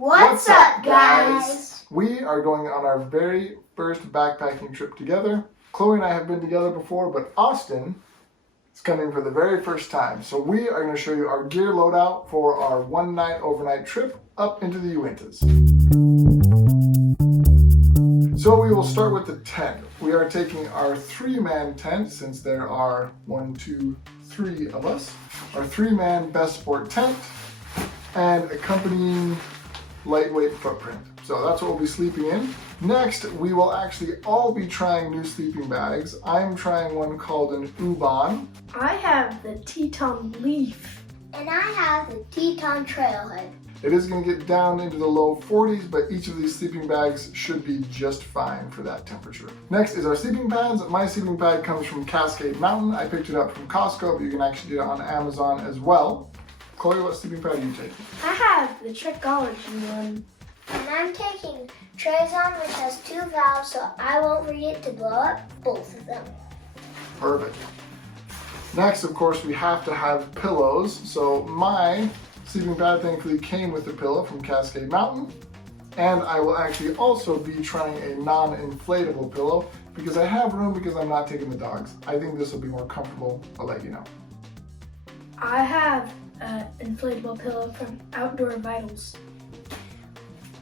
What's up, guys? We are going on our very first backpacking trip together. Chloe and I have been together before, but Austin is coming for the very first time. So we are going to show you our gear loadout for our one-night overnight trip up into the Uintas. So we will start with the tent. We are taking our 3-man tent, since there are 1, 2, 3 of us. Our 3-man Bessport tent and accompanying lightweight footprint. So that's what we'll be sleeping in. Next, we will actually all be trying new sleeping bags. I'm trying one called an Uban. I have the Teton Leaf. And I have the Teton Trailhead. It is going to get down into the low 40s, but each of these sleeping bags should be just fine for that temperature. Next is our sleeping pads. My sleeping pad comes from Cascade Mountain. I picked it up from Costco, but you can actually do it on Amazon as well. Chloe, what sleeping pad are you taking? I have the Trickology one. And I'm taking Trazon, which has 2 valves, so I won't forget to blow up both of them. Perfect. Next, of course, we have to have pillows. So my sleeping pad thankfully came with a pillow from Cascade Mountain. And I will actually also be trying a non-inflatable pillow because I have room because I'm not taking the dogs. I think this will be more comfortable. I'll let you know. I have an inflatable pillow from Outdoor Vitals.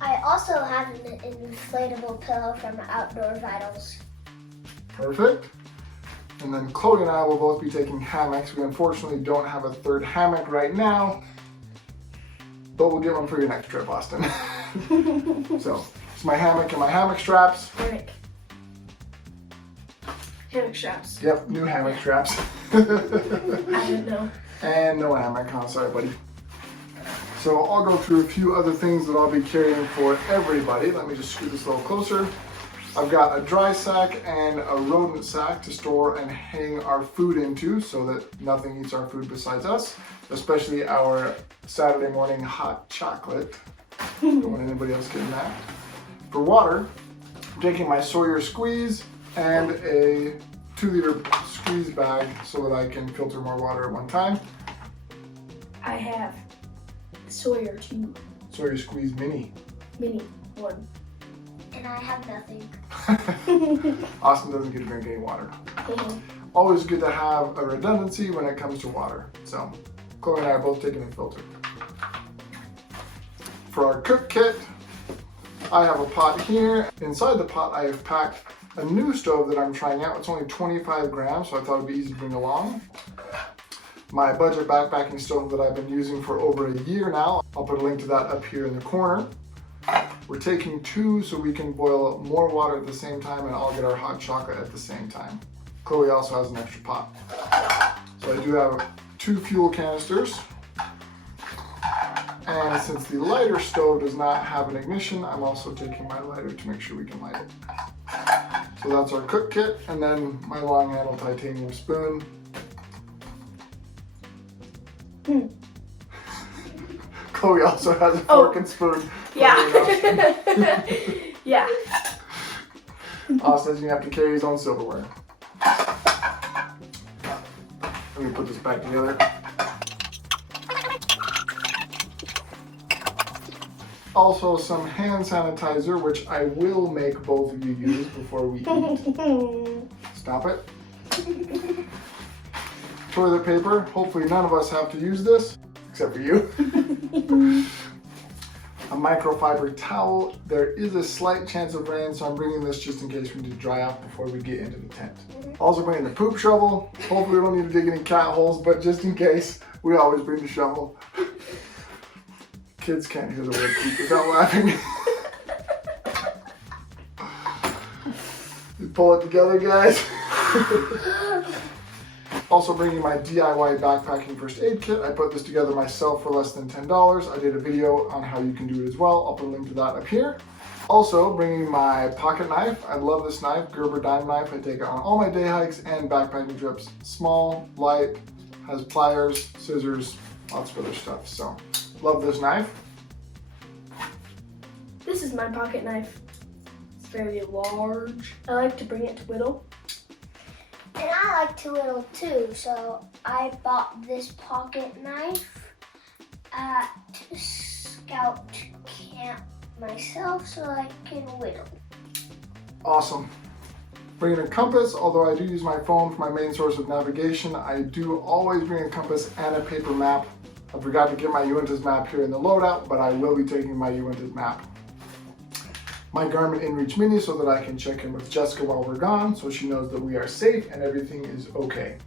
I also have an inflatable pillow from Outdoor Vitals. Perfect. And then Chloe and I will both be taking hammocks. We unfortunately don't have a third hammock right now, but we'll get one for your next trip, Austin. So, it's my hammock and my hammock straps. Hammock straps. Yep, new hammock straps. I don't know. And no hammock, huh? Sorry, buddy. So I'll go through a few other things that I'll be carrying for everybody. Let me just scoot this a little closer. I've got a dry sack and a rodent sack to store and hang our food into so that nothing eats our food besides us, especially our Saturday morning hot chocolate. Don't want anybody else getting that. For water, I'm taking my Sawyer squeeze and a 2-liter squeeze bag so that I can filter more water at one time. I have Sawyer 2. Sawyer squeeze mini. Mini 1. And I have nothing. Austin doesn't get to drink any water. Always good to have a redundancy when it comes to water. So Chloe and I are both taking a filter. For our cook kit, I have a pot here. Inside the pot I have packed a new stove that I'm trying out. It's only 25 grams, so I thought it'd be easy to bring along. My budget backpacking stove that I've been using for over a year now. I'll put a link to that up here in the corner. We're taking 2 so we can boil more water at the same time and I'll get our hot chocolate at the same time. Chloe also has an extra pot. So I do have 2 fuel canisters. And since the lighter stove does not have an ignition, I'm also taking my lighter to make sure we can light it. So that's our cook kit, and then my long handle titanium spoon. Chloe also has a fork and spoon. Yeah. Yeah. Austin doesn't have to carry his own silverware. Let me put this back together. Also some hand sanitizer, which I will make both of you use before we eat. Stop it. Toilet paper. Hopefully none of us have to use this, except for you. A microfiber towel. There is a slight chance of rain, so I'm bringing this just in case we need to dry out before we get into the tent. Also bringing the poop shovel. Hopefully we don't need to dig any cat holes, but just in case, we always bring the shovel. Kids can't hear the word poop without laughing. You pull it together, guys. Also bringing my DIY backpacking first aid kit. I put this together myself for less than $10. I did a video on how you can do it as well. I'll put a link to that up here. Also bringing my pocket knife. I love this knife, Gerber dime knife. I take it on all my day hikes and backpacking trips. Small, light, has pliers, scissors, lots of other stuff. So love this knife. This is my pocket knife. It's very large. I like to bring it to whittle. And I like to whittle too, so I bought this pocket knife at Scout stamp myself so I can whittle. Awesome. Bringing a compass, although I do use my phone for my main source of navigation, I do always bring a compass and a paper map. I forgot to get my Uintas map here in the loadout, but I will be taking my Uintas map. My Garmin InReach Mini so that I can check in with Jessica while we're gone so she knows that we are safe and everything is okay.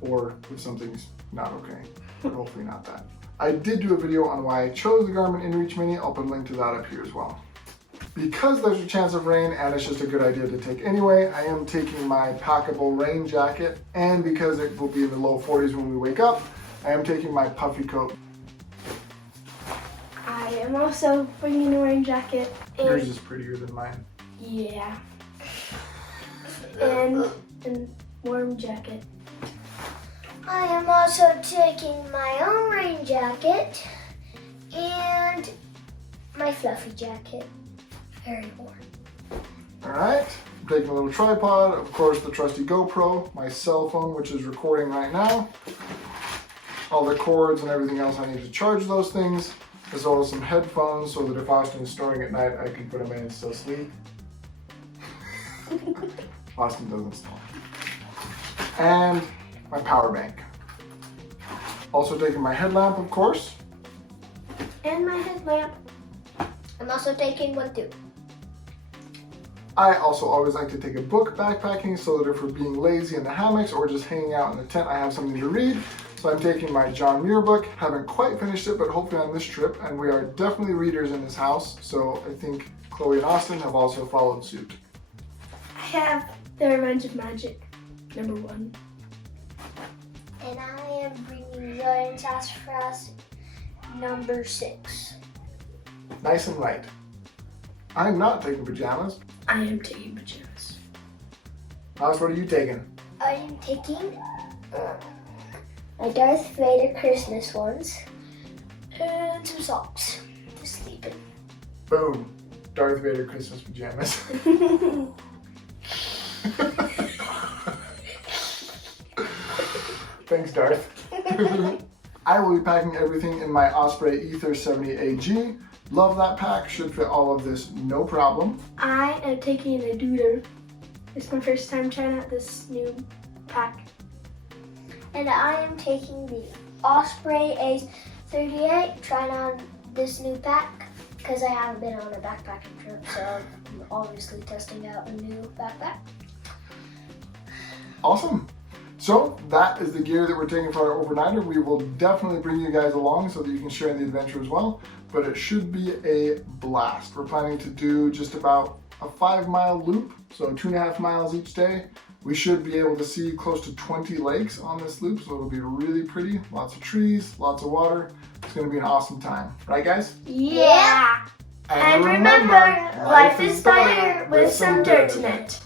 Or if something's not okay, but hopefully not that. I did do a video on why I chose the Garmin InReach Mini. I'll put a link to that up here as well. Because there's a chance of rain and it's just a good idea to take anyway, I am taking my packable rain jacket, and because it will be in the low 40s when we wake up, I am taking my puffy coat. I am also bringing a rain jacket. Yours is prettier than mine. Yeah. And a warm jacket. I am also taking my own rain jacket and my fluffy jacket. Very warm. Alright, I'm taking a little tripod, of course the trusty GoPro, my cell phone which is recording right now, all the cords and everything else I need to charge those things, as well as some headphones so that if Austin is snoring at night I can put him in and still sleep. Austin doesn't snore. And my power bank. Also taking my headlamp, of course. And my headlamp. I'm also taking one too. I also always like to take a book backpacking so that if we're being lazy in the hammocks or just hanging out in the tent, I have something to read. So I'm taking my John Muir book. Haven't quite finished it, but hopefully on this trip. And we are definitely readers in this house. So I think Chloe and Austin have also followed suit. I have The Revenge of Magic, #1. And I am bringing Uintas of Utah #6. Nice and light. I'm not taking pajamas. I am taking pajamas. Alice, what are you taking? I am taking my Darth Vader Christmas ones and some socks to sleep in. Boom. Darth Vader Christmas pajamas. Thanks, Darth. I will be packing everything in my Osprey Aether 70 AG. Love that pack, should fit all of this, no problem. I am taking a Duder. It's my first time trying out this new pack. And I am taking the Osprey A38, trying on this new pack because I haven't been on a backpacking trip, so I'm obviously testing out a new backpack. Awesome. So that is the gear that we're taking for our overnighter. We will definitely bring you guys along so that you can share in the adventure as well, but it should be a blast. We're planning to do just about a 5-mile loop, so 2.5 miles each day. We should be able to see close to 20 lakes on this loop, so it'll be really pretty. Lots of trees, lots of water. It's gonna be an awesome time. Right, guys? Yeah! And remember, life is better with some dirt in it.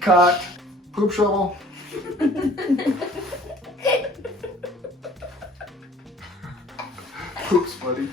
Cut. Poop shovel. Oops, buddy.